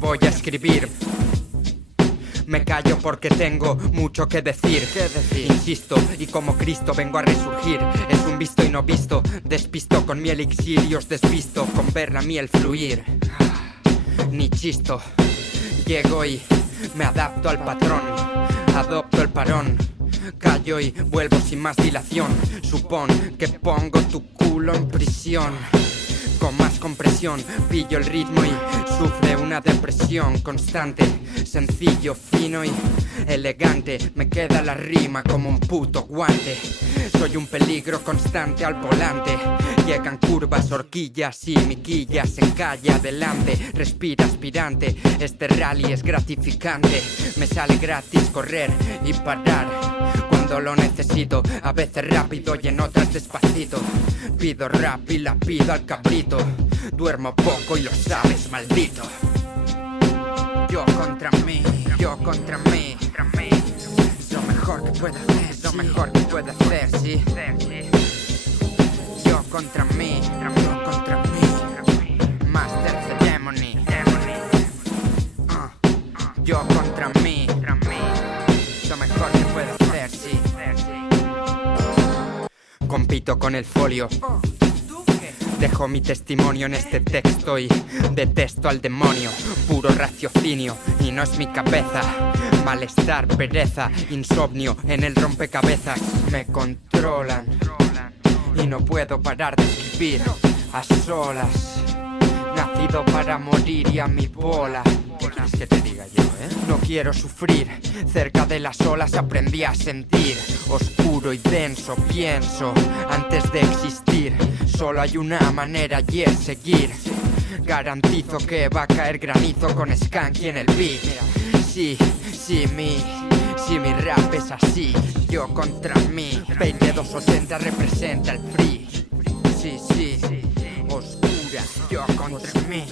voy a escribir. Me callo porque tengo mucho que decir. Insisto, y como Cristo vengo a resurgir. Es un visto y no visto. Despisto con mi elixir y os desvisto con ver la miel fluir. Ni chisto. Llego y me adapto al patrón. Adopto el parón. Callo y vuelvo sin más dilación. Supón que pongo tu culo en prisión. Con más compresión, pillo el ritmo y sufre una depresión constante. Sencillo, fino y elegante. Me queda la rima como un puto guante. Soy un peligro constante al volante. Llegan curvas, horquillas y miquillas en calle adelante. Respira aspirante, este rally es gratificante. Me sale gratis correr y parar cuando lo necesito, a veces rápido y en otras despacito. Pido rap y la pido al cabrito. Duermo poco y lo sabes, maldito. Yo contra mí, yo contra mí. Es lo mejor que puedo hacer, es lo mejor que puedo hacer, sí. Yo contra mí, yo contra mí. Master Ceremony. Yo contra mí. Es lo mejor que puedo hacer, sí. Compito con el folio. Dejo mi testimonio en este texto y detesto al demonio. Puro raciocinio y no es mi cabeza. Malestar, pereza, insomnio en el rompecabezas. Me controlan y no puedo parar de escribir a solas. Nacido para morir y a mi bola. ¿Qué quieres que te diga yo, No quiero sufrir. Cerca de las olas aprendí a sentir. Oscuro y denso pienso antes de existir. Solo hay una manera y es seguir. Garantizo que va a caer granizo con Skanky en el beat. Sí, mi rap es así. Yo contra mí. 2280 representa el free. Sí, oscura. Yo contra mí.